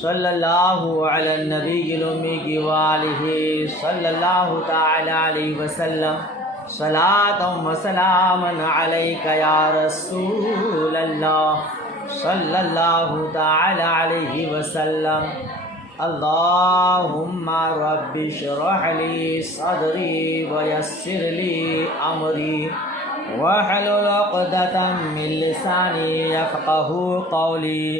صلی اللہ علی النبی الامی وآلہ صلی اللہ تعالی علیہ وسلم صلاۃ و سلام علیک یا رسول اللہ صلی اللہ تعالی علیہ وسلم اللہم رب اشرح لی صدری ویسر لی امری واحلل عقدۃ من لسانی یفقہوا قولی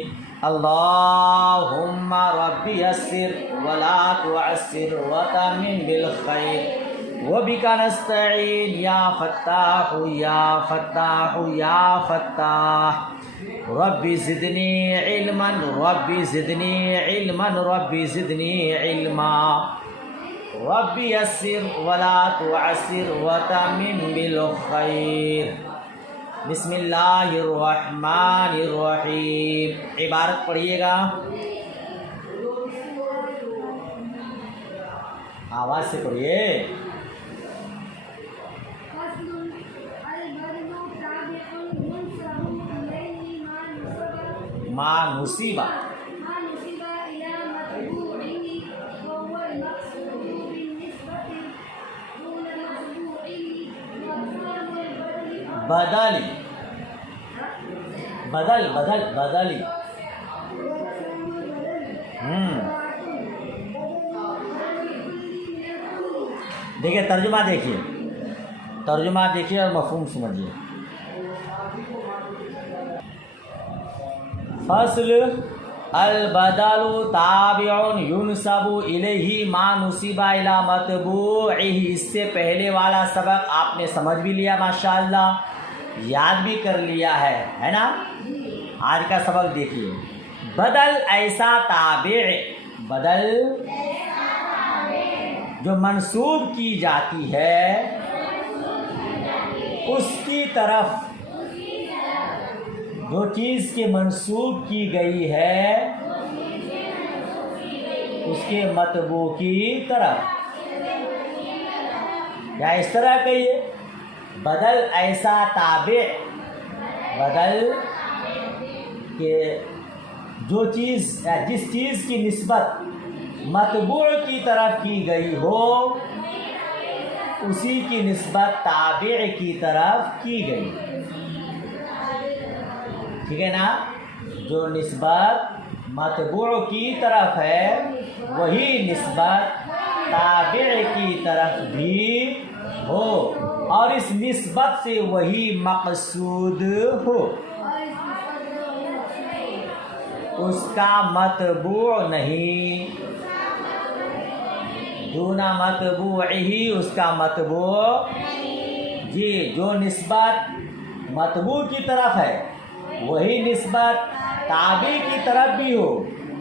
اللہم رب یسر ولا تعسر وتمم بالخیر وبک نستعین یا فتاح یا فتاح یا فتاح رب زدنی علما رب زدنی علما رب زدنی علما رب یسر ولا تعسر وتمم بالخیر بسم اللہ الرحمن الرحیم. عبارت پڑھیے گا, آواز سے پڑھیے. ما نصیبہ بدلی بدلی دیکھیے ترجمہ دیکھیے اور مفہوم سمجھیے. فصل البدل تابع ينسب الیہ ما نسب الی متبوعہ. اس سے پہلے والا سبق آپ نے سمجھ بھی لیا ماشاءاللہ, یاد بھی کر لیا ہے نا. آج کا سبق دیکھیے. بدل ایسا تابع, بدل جو منسوب کی جاتی ہے اس کی طرف, جو چیز کے منسوب کی گئی ہے اس کے متبوع کی طرف. یا اس طرح کہیے بدل ایسا تابع, بدل کہ جو چیز یا جس چیز کی نسبت متبوع کی طرف کی گئی ہو اسی کی نسبت تابع کی طرف کی گئی. ٹھیک ہے نا. جو نسبت متبوع کی طرف ہے وہی نسبت تابع کی طرف بھی ہو, اور اس نسبت سے وہی مقصود ہو. اس کا متبوع نہیں, دون متبوعہ, اس کا متبوع جی. جو نسبت متبوع کی طرف ہے وہی نسبت تابع کی طرف بھی ہو,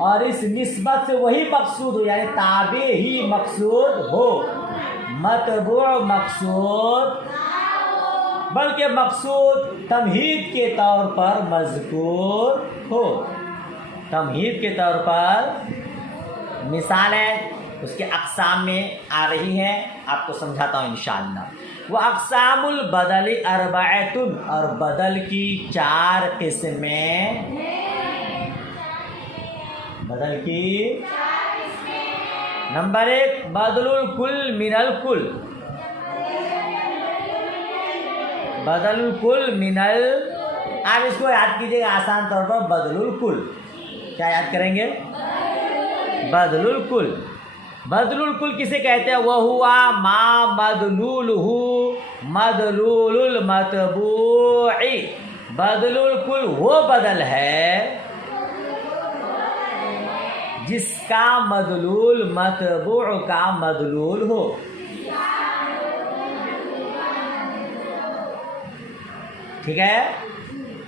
اور اس نسبت سے وہی مقصود ہو, یعنی تابع ہی مقصود ہو, متبوع مقصود بلکہ مقصود تمہید کے طور پر مذکور ہو. تمہید کے طور پر مثالیں اس کے اقسام میں آ رہی ہیں, آپ کو سمجھاتا ہوں انشاءاللہ. وہ اقسام البدل اربعۃ, اور بدل کی 4 قسمیں, بدل کی نمبر 1 بدل الکل من الکل, بدل الکل من آپ اس کو یاد کیجئے گا آسان طور پر. بدل الکل کیا یاد کریں گے؟ بدل الکل. بدل الکل کسے کہتے ہیں؟ وَهُوَ مَا مَدْلُولُهُ مَدْلُولُ الْمَتْبُوعِ. بدل الکل وہ بدل ہے جس کا مدلول متبوع کا مدلول ہو. ٹھیک ہے.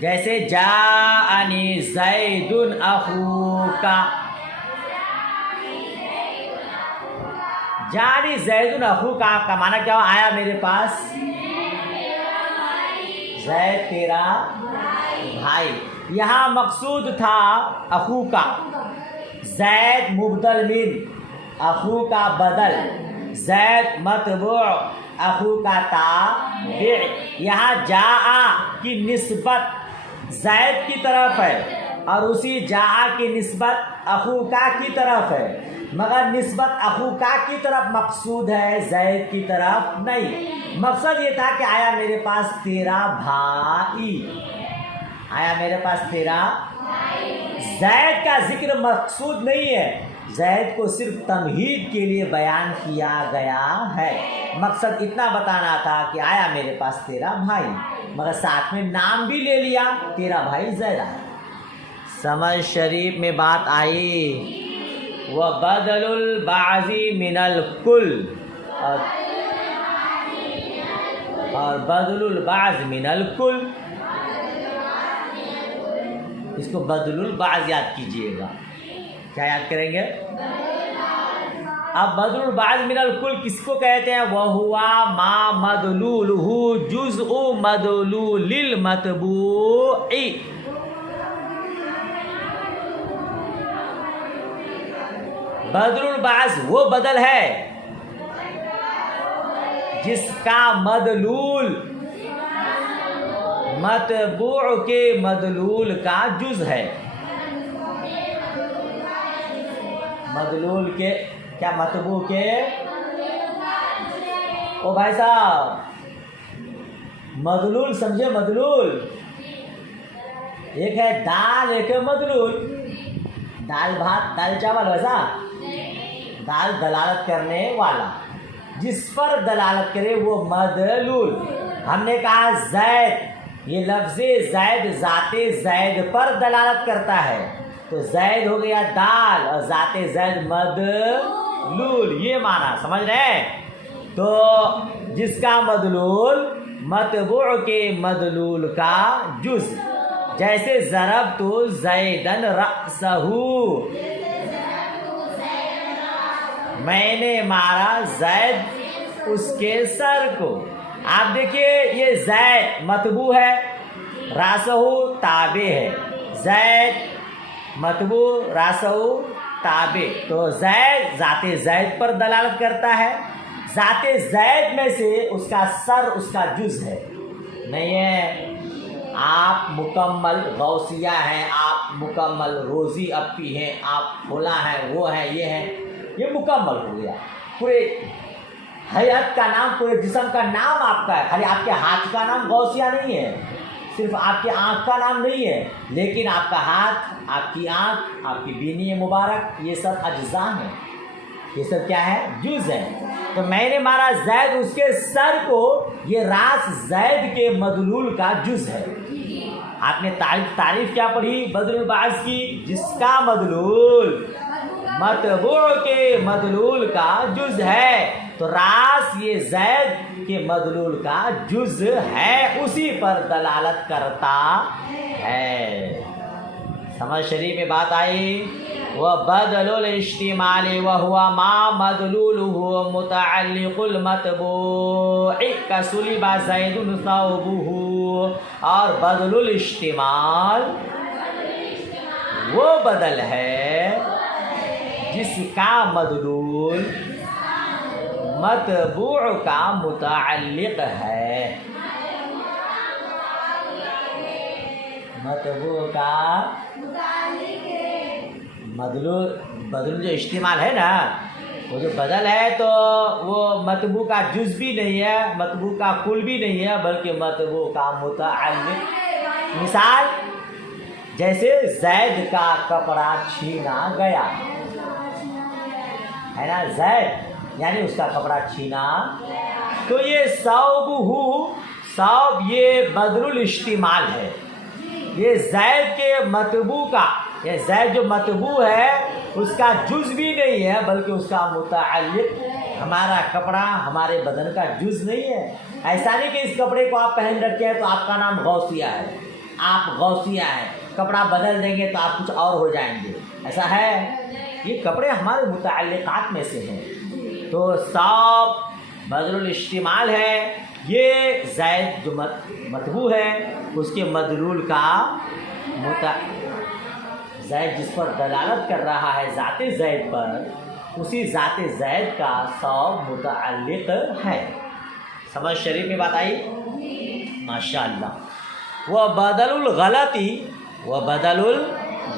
جیسے جاءنی زید اخوک, جاءنی زید اخوک کا معنی کیا ہو؟ آیا میرے پاس زید تیرا بھائی. یہاں مقصود تھا اخو کا, زید مبدل من, اخو کا بدل, زید متبوع, اخو کا تابع. یہاں جاء کی نسبت زید کی طرف ہے اور اسی جا کی نسبت اخوکا کی طرف ہے، مگر نسبت اخوکا کی طرف مقصود ہے، زید کی طرف نہیں۔ مقصد یہ تھا کہ آیا میرے پاس تیرا بھائی، آیا میرے پاس تیرا، زید کا ذکر مقصود نہیں ہے، زید کو صرف تمہید کے لیے بیان کیا گیا ہے۔ مقصد اتنا بتانا تھا کہ آیا میرے پاس تیرا بھائی، مگر ساتھ میں نام بھی لے لیا، تیرا بھائی زید آیا۔ سمجھ شریف میں بات آئی۔ وَبَدَلُ الْبَعْضِ مِنَ الْكُلِّ، اور بدل البعض من الکل، اس کو بدل البعض یاد کیجئے گا۔ کیا یاد کریں گے؟ اب بدل البعض من الکل کس کو کہتے ہیں؟ وَهُوَ مَا مَدْلُولُهُ جُزْءُ مَدْلُولِ الْمَتْبُوعِ۔ بدل البعض وہ بدل ہے جس کا مدلول متبوع کے مدلول کا جز ہے۔ مدلول کے کیا؟ متبوع کے، او بھائی صاحب مدلول سمجھے؟ مدلول ایک ہے دال، ایک ہے مدلول۔ دال بھات، دال چاول، ویسا دال دلالت کرنے والا، جس پر دلالت کرے وہ مدلول۔ ہم نے کہا زید، یہ لفظ زید ذات زید پر دلالت کرتا ہے، تو زید ہو گیا دال اور ذات زید مدلول، یہ معنی سمجھ رہے ہیں؟ تو جس کا مدلول متبوع کے مدلول کا جز، جیسے ضربت زیدن رأسہ، میں نے مارا زید اس کے سر کو۔ آپ دیکھیے یہ زید متبوع ہے، رأسہ تابع ہے، زید متبوع رأسہ تابع، تو زید ذات زید پر دلالت کرتا ہے، ذات زید میں سے اس کا سر اس کا جز ہے، نہیں ہے۔ آپ مکمل غوثیہ ہیں، آپ مکمل روزی اپی ہیں، آپ فلاں ہیں، وہ ہیں، یہ ہیں، یہ مکمل ہو گیا۔ پورے حیات کا نام، پورے جسم کا نام آپ کا ہے، خالی آپ کے ہاتھ کا نام غوثیہ نہیں ہے، صرف آپ کے آنکھ کا نام نہیں ہے، لیکن آپ کا ہاتھ، آپ کی آنکھ، آپ کی بینی مبارک، یہ سب اجزاء ہیں، یہ سب کیا ہے؟ جز ہیں۔ تو میں نے مارا زید اس کے سر کو، یہ راس زید کے مدلول کا جز ہے۔ آپ نے تعریف کیا پڑھی بدل البعض کی؟ جس کا مدلول متبوع کے مدلول کا جز ہے، تو راس یہ زید کے مدلول کا جز ہے، اسی پر دلالت کرتا ہے۔ سمجھ شریف میں بات آئی۔ وَبَدَلُ الْاشْتِمَالِ وَهُوَ مَا مَدْلُولُهُ مُتَعَلِّقُ الْمَتْبُوعِ كَسُلِبَ زَيْدٌ ثَوْبُهُ، اور بدل الاشتمال وہ بدل ہے جس کا مدلول متبوع کا متعلق ہے، متبوع کا بدل جو استعمال ہے نا، وہ جو بدل ہے تو وہ متبوع کا جز بھی نہیں ہے، متبوع کا کل بھی نہیں ہے، بلکہ متبوع کا متعلق۔ مثال جیسے زید کا کپڑا چھینا گیا ہے نا، زید یعنی اس کا کپڑا چھینا، تو یہ ثوب یہ بدل الاشتمال ہے، یہ زید کے متبوع کا، یہ زید جو متبوع ہے اس کا جز بھی نہیں ہے، بلکہ اس کا متعلق، ہمارا کپڑا ہمارے بدن کا جز نہیں ہے۔ ایسا نہیں کہ اس کپڑے کو آپ پہن رکھے ہیں تو آپ کا نام غوثیہ ہے، آپ غوثیہ ہیں، کپڑا بدل دیں گے تو آپ کچھ اور ہو جائیں گے، ایسا ہے؟ یہ کپڑے ہمارے متعلقات میں سے ہیں۔ تو ثوب بدل الاشتمال ہے، یہ زید جو متبوع ہے اس کے مدلول کا زید جس پر دلالت کر رہا ہے ذات زید پر، اسی ذات زید کا ثوب متعلق ہے۔ سمجھ شریف میں بات آئی؟ ماشاء اللہ۔ وہ بدل الغلطی، وہ بدل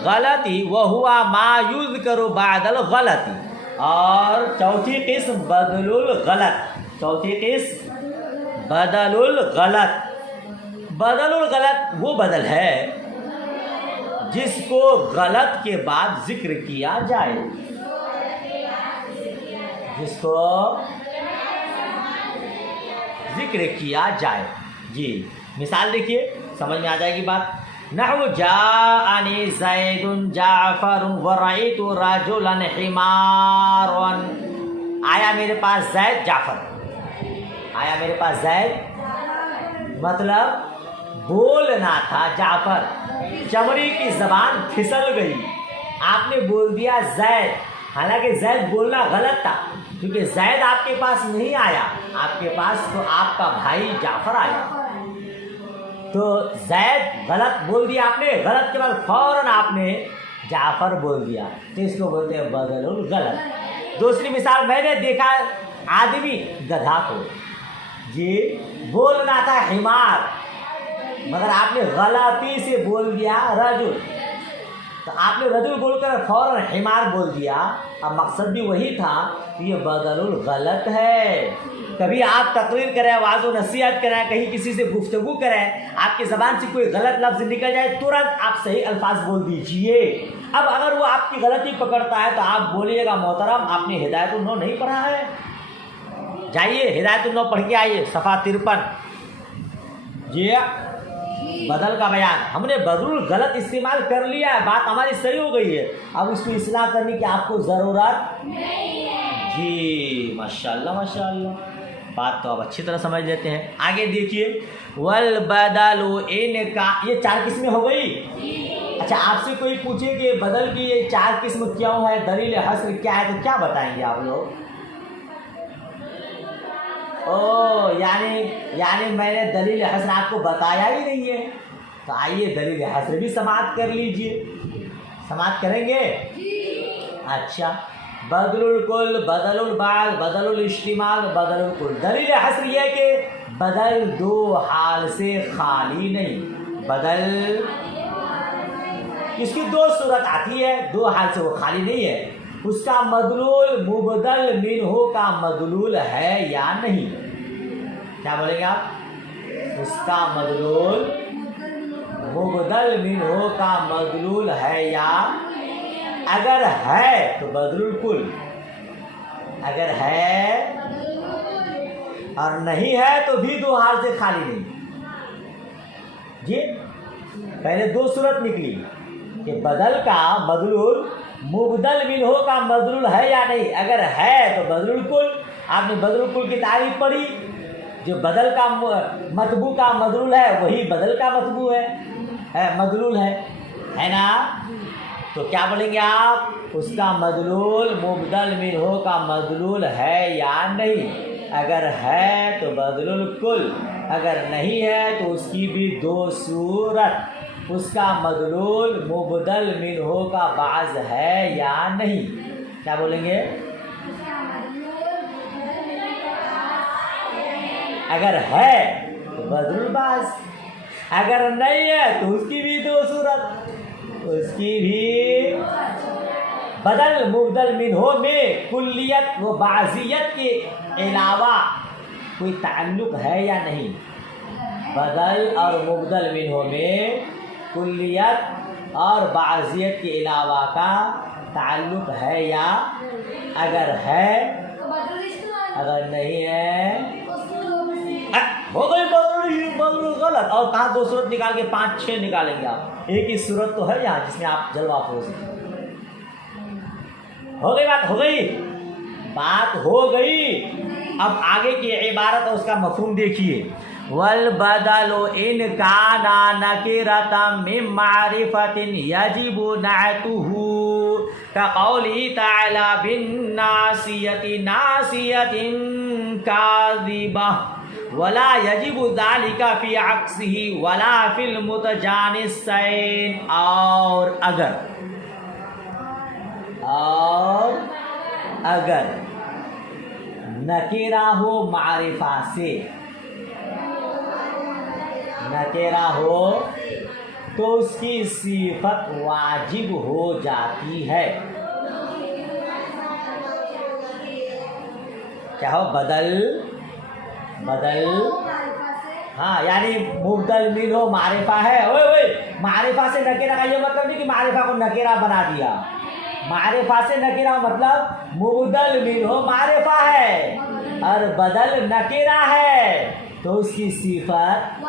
غلطی وہوا ما یذکر بعد الغلطی، اور چوتھی قسم بدل الغلط، چوتھی قسم بدل الغلط۔ بدل الغلط وہ بدل ہے جس کو غلط کے بعد ذکر کیا جائے، جس کو ذکر کیا جائے۔ جی مثال دیکھیے، سمجھ میں آ جائے گی بات۔ نحو جاءنی زید جعفر ورأیت رجلا حمارا، آیا میرے پاس زید جعفر، آیا میرے پاس زید، مطلب بولنا تھا جعفر، چمڑی کی زبان پھسل گئی، آپ نے بول دیا زید، حالانکہ زید بولنا غلط تھا، کیونکہ زید آپ کے پاس نہیں آیا، آپ کے پاس تو آپ کا بھائی جعفر آیا، تو زید غلط بول دیا آپ نے، غلط کے بعد فوراً آپ نے جعفر بول دیا، تو اس کو بولتے ہیں بدل الغلط۔ دوسری مثال، میں نے دیکھا آدمی گدھا کو، یہ بولنا تھا حمار، مگر آپ نے غلطی سے بول دیا رجل، تو آپ نے رجل بول کر فوراً حمار بول دیا، اب مقصد بھی وہی تھا کہ یہ بدل الغلط ہے۔ کبھی آپ تقریر کریں، واعظ و نصیحت کریں، کہیں کسی سے گفتگو کریں، آپ کی زبان سے کوئی غلط لفظ نکل جائے، ترنت آپ صحیح الفاظ بول دیجئے۔ اب اگر وہ آپ کی غلطی پکڑتا ہے تو آپ بولیے گا محترم آپ نے ہدایت النو نہیں پڑھا ہے، جائیے ہدایت النو پڑھ کے آئیے، صفحہ 53۔ جی بدل کا بیان، ہم نے بدل الغلط استعمال کر لیا ہے، بات ہماری صحیح ہو گئی ہے، اب اس کو اصلاح کرنے کی آپ کو ضرورت نہیں ہے۔ جی ماشاءاللہ ماشاءاللہ، بات تو آپ اچھی طرح سمجھ لیتے ہیں۔ آگے دیکھیے، والبدل ان کا، یہ 4 قسمیں ہو گئی۔ اچھا آپ سے کوئی پوچھے کہ بدل کی یہ 4 قسم کیوں ہے، دلیل حصر کیا ہے، تو کیا بتائیں گے آپ لوگ؟ یعنی میں نے دلیل حصر آپ کو بتایا ہی نہیں ہے، تو آئیے دلیل حصر بھی سماعت کر لیجئے، سماعت کریں گے؟ اچھا، بدل الکل، بدل البعض، بدل الاشتمال، بدل الکل۔ دلیل حصر یہ کہ بدل 2 حال سے خالی نہیں، بدل اس کی 2 صورت آتی ہے، 2 حال سے وہ خالی نہیں ہے، اس کا مدلول مبدل منہ کا مدلول ہے یا نہیں؟ کیا بولیں گے آپ؟ اس کا مدلول مبدل منہ کا مدلول ہے یا، اگر ہے تو بدل الکل، اگر ہے اور نہیں ہے تو بھی 2 حال سے خالی نہیں۔ جی پہلے 2 صورت نکلی کہ بدل کا مدلول مبدل منہ کا مدلول ہے یا نہیں، اگر ہے تو بدل الکل، آپ نے بدل الکل کی تعریف پڑھی، جو بدل کا مطبوع کا مدلول ہے وہی بدل کا مطبوع ہے، مدلول ہے نا، تو کیا بولیں گے آپ؟ اس کا مدلول مبدل منہ کا مدلول ہے یا نہیں، اگر ہے تو بدل الکل، اگر نہیں ہے تو اس کی بھی 2 صورت، اس کا مدلول مبدل منہ کا بعض ہے یا نہیں؟ کیا بولیں گے؟ اگر ہے تو بدل البعض، اگر نہیں ہے تو اس کی بھی 2 صورت، اس کی بھی بدل مبدل منہ میں کلیت و بعضیت کے علاوہ کوئی تعلق ہے یا نہیں؟ بدل اور مبدل منہ میں کلیت اور بعضیت کے علاوہ کا تعلق ہے یا، اگر ہے، اگر نہیں ہے ہو گئی بدل غلط۔ اور کہاں 2 صورت نکال کے 5 6 نکالیں گے آپ؟ ایک ہی صورت تو ہے یہاں جس میں آپ جلوہ افروز ہیں۔ ہو گئی بات، ہو گئی بات، ہو گئی۔ اب آگے کی عبارت اور اس کا مفہوم دیکھیے، والبدل ان کان نکرۃ من معرفۃ یجب نعتہ کقولہ تعالی بالناصیۃ ناصیۃ کاذبہ ولا یجب ذلک فی عکسہ ولا فی المتجانسین، اور اگر نکرہ ہو معرفہ سے، نکرہ ہو تو اس کی صفت واجب ہو جاتی ہے. کیا ہو؟ بدل ہاں، یعنی مبدل منہ معرفہ ہے. معرفہ سے نکرہ کا یہ مطلب نہیں کہ معرفہ کو نکرہ بنا دیا. معرفہ سے نکرہ مطلب مبدل منہ معرفہ ہے اور بدل نکرہ ہے، تو اس کی صفت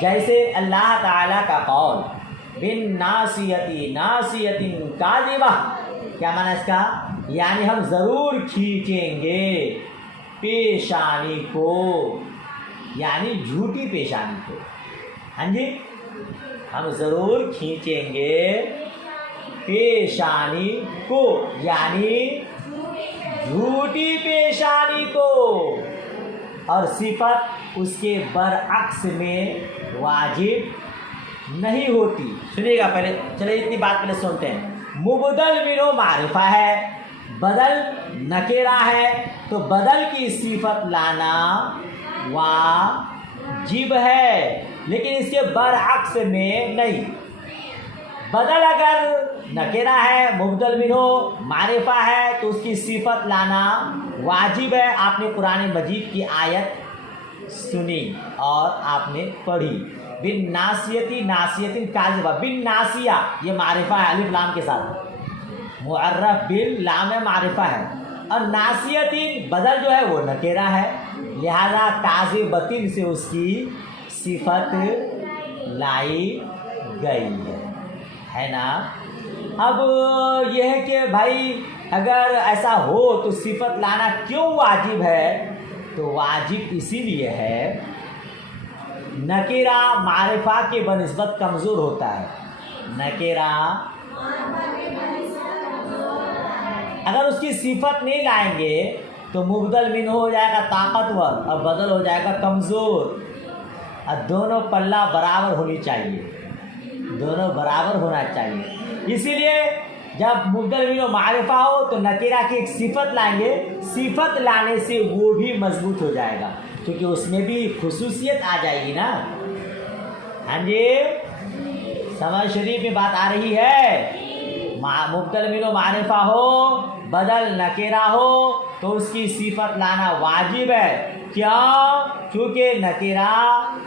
جیسے اللہ تعالیٰ کا قول بالناصیۃ ناصیۃ کاذبہ، کیا معنی اس کا؟ یعنی ہم ضرور کھینچیں گے پیشانی کو، یعنی جھوٹی پیشانی کو. ہاں جی، ہم ضرور کھینچیں گے پیشانی کو، یعنی جھوٹی پیشانی کو. اور صفت اس کے برعکس میں واجب نہیں ہوتی. سنیے گا پہلے، چلے اتنی بات پہلے سنتے ہیں. مبدل منہ معرفہ ہے، بدل نکرہ ہے، تو بدل کی صفت لانا واجب ہے، لیکن اس کے برعکس میں نہیں. بدل اگر نکرہ ہے، مبدل منہ معرفہ ہے، تو اس کی صفت لانا واجب ہے. آپ نے قرآن مجید کی آیت سنی اور آپ نے پڑھی، بالناصیۃ ناصیۃ کاذبہ. بالناصیہ یہ معرفہ ہے الف لام کے ساتھ، معرف باللام معرفہ ہے، اور ناصیۃ بدل جو ہے وہ نکرہ ہے، لہذا کاذبۃ سے اس کی صفت لائی گئی ہے نا. اب یہ ہے کہ بھائی اگر ایسا ہو تو صفت لانا کیوں واجب ہے؟ تو واجب اسی لیے ہے، نکرہ معرفہ کے بنسبت کمزور ہوتا ہے. نکرہ اگر اس کی صفت نہیں لائیں گے تو مبدل منہ ہو جائے گا طاقتور اور بدل ہو جائے گا کمزور. اور دونوں پلہ برابر ہونی چاہیے، دونوں برابر ہونا چاہیے. اسی لیے جب مبدل منہ معرفہ ہو تو نکرہ کی ایک صفت لائیں گے، صفت لانے سے وہ بھی مضبوط ہو جائے گا، کیونکہ اس میں بھی خصوصیت آ جائے گی نا. ہاں جی، سمجھ شریف میں بات آ رہی ہے. مبدل منہ معرفہ ہو، بدل نکرہ ہو، تو اس کی صفت لانا واجب ہے. کیوں؟ چونکہ نکرہ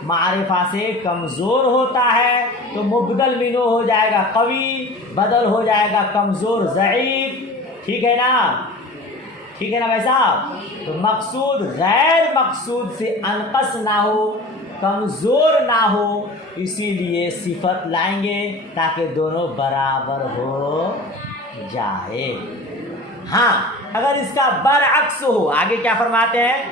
معرفہ سے کمزور ہوتا ہے، تو مبدل منہ ہو جائے گا قوی، بدل ہو جائے گا کمزور ضعیف. ٹھیک ہے نا؟ ٹھیک ہے نا بھائی صاحب؟ تو مقصود غیر مقصود سے انقص نہ ہو، کمزور نہ ہو، اسی لیے صفت لائیں گے تاکہ دونوں برابر ہو جائے. ہاں اگر اس کا برعکس ہو، آگے کیا فرماتے ہیں؟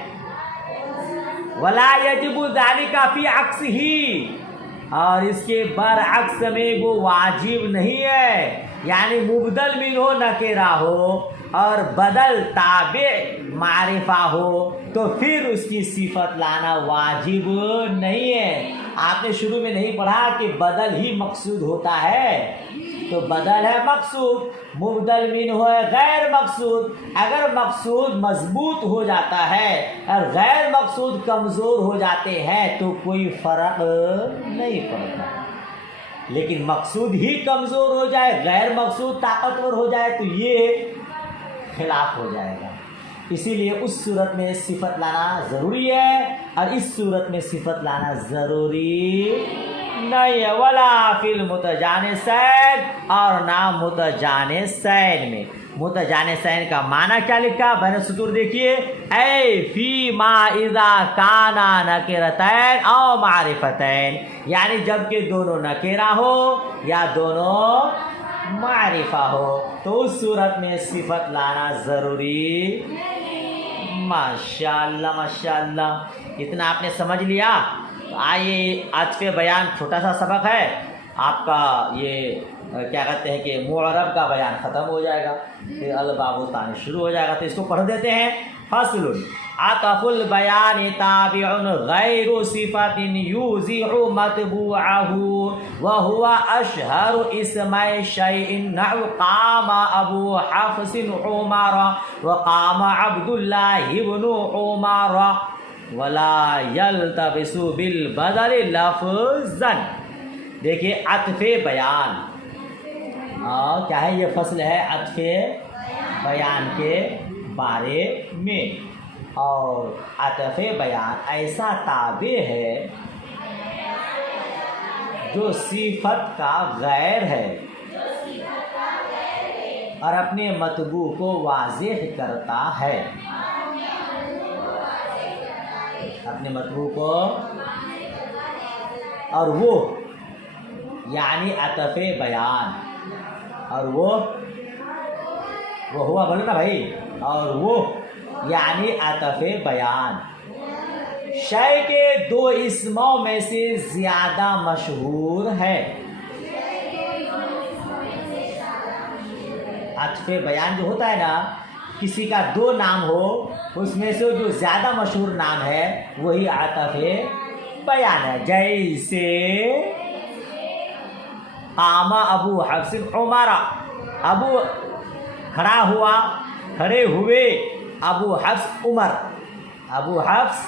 وَلَا يَجِبُ ذَلِكَ فِي عَكْسِهِ، اور اس کے برعکس میں وہ واجب نہیں ہے. یعنی مبدل منہ نکرہ ہو اور بدل تابع معرفہ ہو تو پھر اس کی صفت لانا واجب نہیں ہے. آپ نے شروع میں نہیں پڑھا کہ بدل ہی مقصود ہوتا ہے، تو بدل ہے مقصود، مبدل منہ ہے غیر مقصود. اگر مقصود مضبوط ہو جاتا ہے اور غیر مقصود کمزور ہو جاتے ہیں تو کوئی فرق نہیں پڑتا. لیکن مقصود ہی کمزور ہو جائے، غیر مقصود طاقتور ہو جائے تو یہ خلاف ہو جائے گا. اسی لیے اس صورت میں صفت لانا ضروری ہے اور اس صورت میں صفت لانا ضروری نہیں ہے. ولا فی المتجانسین، اور نہ متجانسین میں. متجانسین کا معنی کیا لکھا بین سطور دیکھیے، اے فی ما اذا کانا نکرتین او معرفتین، یعنی جب کہ دونوں نکرہ ہو یا دونوں معرفہ ہو تو اس صورت میں صفت لانا ضروری. ماشاءاللہ ماشاءاللہ، اتنا آپ نے سمجھ لیا. آئیے عطف بیان چھوٹا سا سبق ہے آپ کا، یہ کیا کہتے ہیں کہ معرب کا بیان ختم ہو جائے گا، پھر الباب الثانی شروع ہو جائے گا. تو اس کو پڑھ دیتے ہیں. فصل عطف البیان تابع غیر صفت یوزع متبوعہ وهو اشہر اسم شیء نحو قام ابو حفص عمر وقام عبد اللہ بن عمر ولا يلتبس بالبدل لفظا. دیکھیے عطف بیان، کیا ہے یہ فصل ہے عطف بیان کے بارے میں، اور عطف بیان ایسا تابع ہے جو صفت کا غیر ہے اور اپنے مطبوع کو واضح کرتا ہے، اپنے مطبوع کو، اور وہ یعنی عطف بیان، اور وہ ہوا بولو نا بھائی، اور وہ یعنی عطف بیان شے کے دو اسموں میں سے زیادہ مشہور ہے۔ عطف بیان جو ہوتا ہے نا، کسی کا دو نام ہو، اس میں سے جو زیادہ مشہور نام ہے وہی عطف بیان ہے۔ جیسے قام ابو حفص عمر، ابو کھڑا ہوا، کھڑے ہوئے ابو حفص عمر، ابو حفص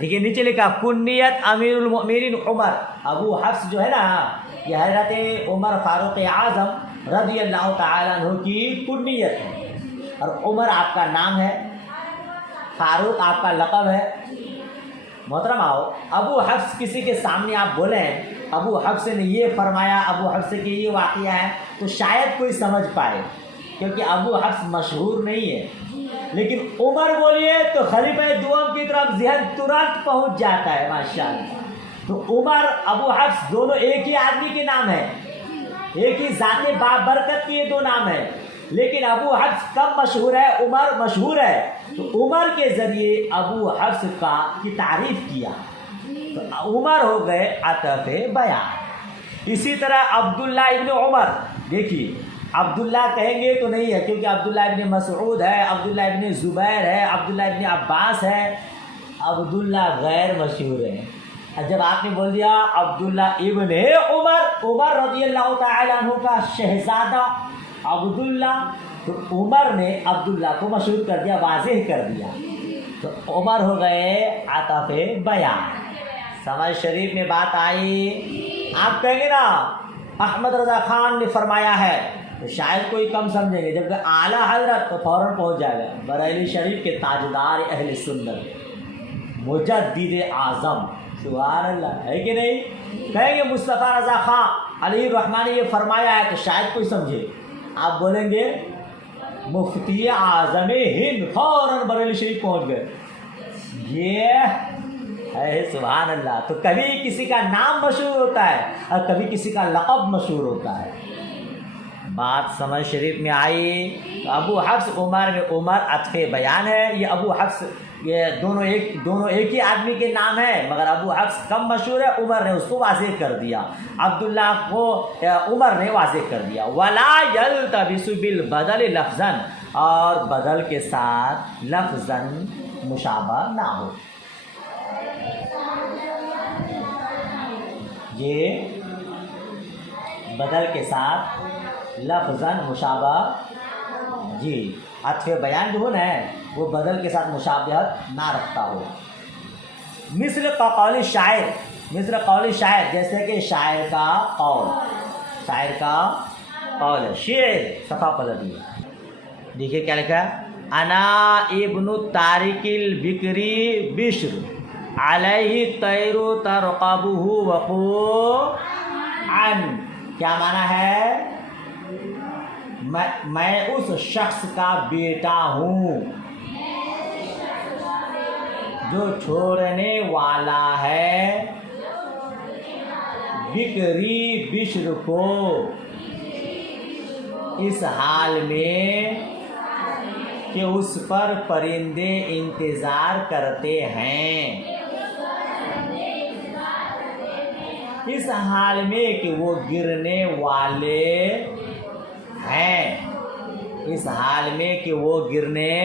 دیکھیے نیچے لکھا کنیت امیر المؤمنین عمر، ابو حفص جو ہے نا یہ حضرت عمر فاروق اعظم رضی اللہ تعالیٰ عنہ کی کنیت ہے، اور عمر آپ کا نام ہے، فاروق آپ کا لقب ہے۔ محترم آؤ، ابو حفص کسی کے سامنے آپ بولیں ابو حفص نے یہ فرمایا، ابو حفص کے یہ واقعہ ہے، تو شاید کوئی سمجھ پائے، کیونکہ ابو حفص مشہور نہیں ہے۔ لیکن عمر بولیے تو خلیفہ دوم کی طرف ذہن ترنت پہنچ جاتا ہے، ماشاءاللہ۔ تو عمر ابو حفص دونوں ایک ہی آدمی کے نام ہیں، ایک ہی ذات بابرکت کے یہ دو نام ہیں، لیکن ابو حفص کم مشہور ہے، عمر مشہور ہے، تو عمر کے ذریعے ابو حفص کی تعریف کیا، تو عمر ہو گئے عطف بیان۔ اسی طرح عبداللہ ابن عمر، دیکھیے عبداللہ کہیں گے تو نہیں ہے، کیونکہ عبداللہ ابن مسعود ہے، عبداللہ ابن زبیر ہے، عبداللہ ابن عباس ہے، عبداللہ غیر مشہور ہے۔ جب آپ نے بول دیا عبداللہ ابن عمر، عمر رضی اللہ تعالیٰ عنہ کا شہزادہ عبداللہ، تو عمر نے عبداللہ کو مشہور کر دیا، واضح کر دیا، تو عمر ہو گئے عطف بیان۔ سمجھ شریف میں بات آئی؟ آپ کہیں گے نا احمد رضا خان نے فرمایا ہے، تو شاید کوئی کم سمجھیں گے، جبکہ اعلیٰ حضرت تو فوراً پہنچ جائے گا، بریلی شریف کے تاجدار اہل سنت مجدد اعظم، سبحان اللہ، ہے کہ نہیں؟ کہیں گے مصطفیٰ رضا خان علی الرحمن نے یہ فرمایا ہے، تو شاید کوئی سمجھے، آپ بولیں گے مفتی اعظم ہند، فوراً بریلی شریف پہنچ گئے، یہ ہے سبحان اللہ۔ تو کبھی کسی کا نام مشہور ہوتا ہے اور کبھی کسی کا لقب مشہور ہوتا ہے۔ بات سمجھ شریف میں آئی؟ تو ابو حفص عمر میں عمر عطف بیان ہے، یہ ابو حفص یہ دونوں ایک ہی آدمی کے نام ہے، مگر ابو حفص کم مشہور ہے، عمر نے اس کو واضح کر دیا، عبداللہ کو عمر نے واضح کر دیا۔ ولا یلتبس بالبدل لفظا، اور بدل کے ساتھ لفظا مشابہ نہ ہو، یہ بدل کے ساتھ لفظاً مشابہ، جی عطف بیان جو ہو نا وہ بدل کے ساتھ مشابہت نہ رکھتا ہو۔ مثل قول شاعر، مثل قول شاعر، جیسے کہ شاعر کا قول، شاعر کا قول ہے، شعر صفحہ پلٹی، دیکھیے کیا لکھا ہے، انا ابن الطارق البکری بشر علیہ طیر ترقبہ وقوعا، کیا معنی ہے؟ میں اس شخص کا بیٹا ہوں جو چھوڑنے والا ہے بکری بشر کو اس حال میں کہ اس پر پرندے انتظار کرتے ہیں، اس حال میں کہ وہ گرنے والے ہیں، اس حال میں کہ وہ گرنے،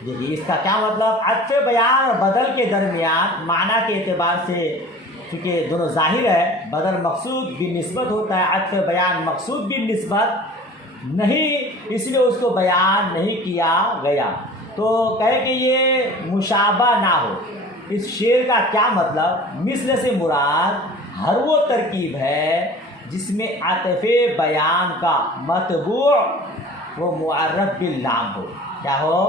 دیکھیے اس کا کیا مطلب؟ عطف بیان اور بدل کے درمیان معنی کے اعتبار سے کیونکہ دونوں ظاہر ہے، بدل مقصود بھی نسبت ہوتا ہے، عطف بیان مقصود بھی نسبت نہیں، اس لیے اس کو بیان نہیں کیا گیا، تو کہے کہ یہ مشابہ نہ ہو۔ اس شعر کا کیا مطلب؟ مثل سے مراد ہر وہ ترکیب ہے جس میں عطف بیان کا متبوع وہ معرف باللام ہو. کیا ہو؟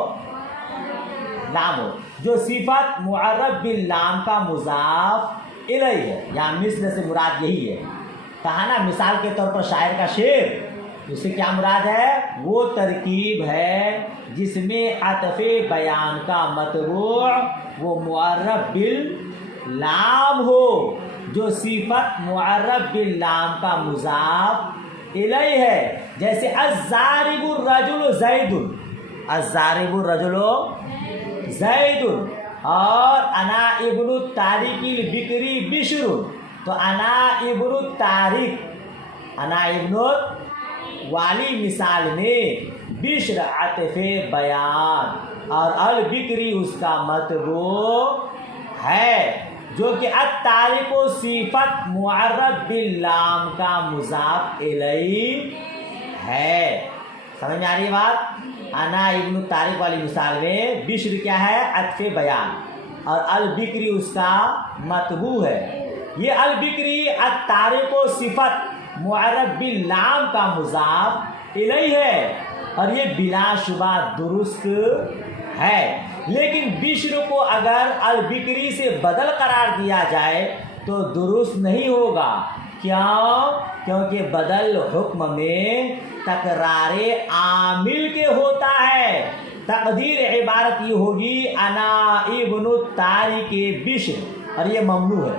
لام ہو. جو صفت معرف باللام کا مضاف الیہ ہے. یہاں مثل سے مراد یہی ہے. کہا نا مثال کے طور پر شاعر کا شعر، اس سے کیا مراد ہے؟ وہ ترکیب ہے جس میں عطف بیان کا متبوع وہ معرف باللام ہو. جو صفت معرف باللام کا مضاف الیہ ہے. جیسے الضارب الرجل زید، الضارب الرجل زید، اور انا ابن الطارق البکری بشر. تو انا ابن الطارق، انا ابن والی مثال میں بشر عطف بیان اور البکری اس کا متبوع ہے، جو کہ الطارق و صفت معرف باللام کا مضاف الیہ ہے. سمجھ میں آ رہی ہے بات؟ انا ابن الطارق والی مثال میں بشر کیا ہے؟ عطف بیان، اور البکری اس کا متبوع ہے. یہ البکری الطارق و صفت معرف باللام کا مضاف الیہ ہے، اور یہ بلا شبہ درست ہے. لیکن بشر کو اگر البکری سے بدل قرار دیا جائے تو درست نہیں ہوگا. کیوں؟ کیونکہ بدل حکم میں تکرار عامل کے ہوتا ہے. تقدیر عبارت یہ ہوگی انا ابن الطارق بشر، اور یہ ممنوع ہے.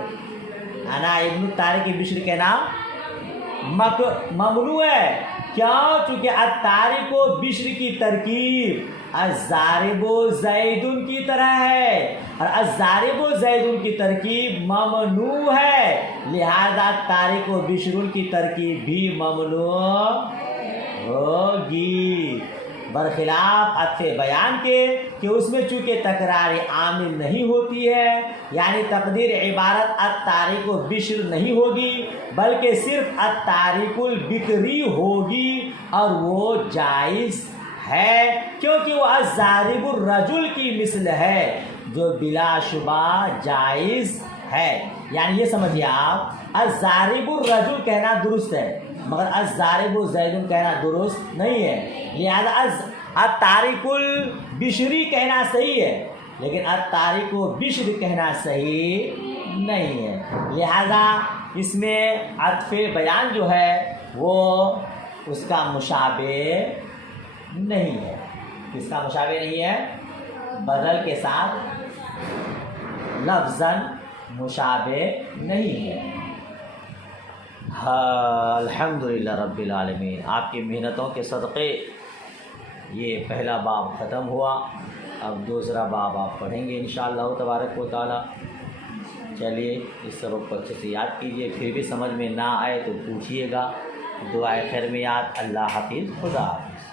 انا ابن الطارق بشر کہنا ممنوع ہے. کیوں؟ چونکہ الطارق و بشر کی ترکیب الضارب زید کی طرح ہے، اور الضارب زید کی ترکیب ممنوع ہے. لہذا طارق و بشر کی ترکیب بھی ممنوع ہوگی، برخلاف عطف بیان کے کہ اس میں چونکہ تکرار عامل نہیں ہوتی ہے، یعنی تقدیر عبارت الطارق و بشر نہیں ہوگی بلکہ صرف الطارق البکری ہوگی، اور وہ جائز ہے کیونکہ وہ الضارب الرجل کی مثل ہے، جو بلا شبہ جائز ہے. یعنی یہ سمجھیے آپ، الضارب الرجل کہنا درست ہے مگر الضارب زید کہنا درست نہیں ہے. لہذا الطارق البشری کہنا صحیح ہے، لیکن الطارق بشر کہنا صحیح نہیں ہے. لہذا اس میں عطف بیان جو ہے وہ اس کا مشابہ نہیں ہے. کس کا مشابہ نہیں ہے؟ بدل کے ساتھ لفظاً مشابہ نہیں ہے. الحمدللہ رب العالمین. آپ کی محنتوں کے صدقے یہ پہلا باب ختم ہوا. اب دوسرا باب آپ پڑھیں گے انشاءاللہ تبارک و تعالی. چلیے اس سبق کو اچھے سے یاد کیجیے، پھر بھی سمجھ میں نہ آئے تو پوچھیے گا. دعائے خیر میں یاد. اللہ حافظ. خدا حافظ.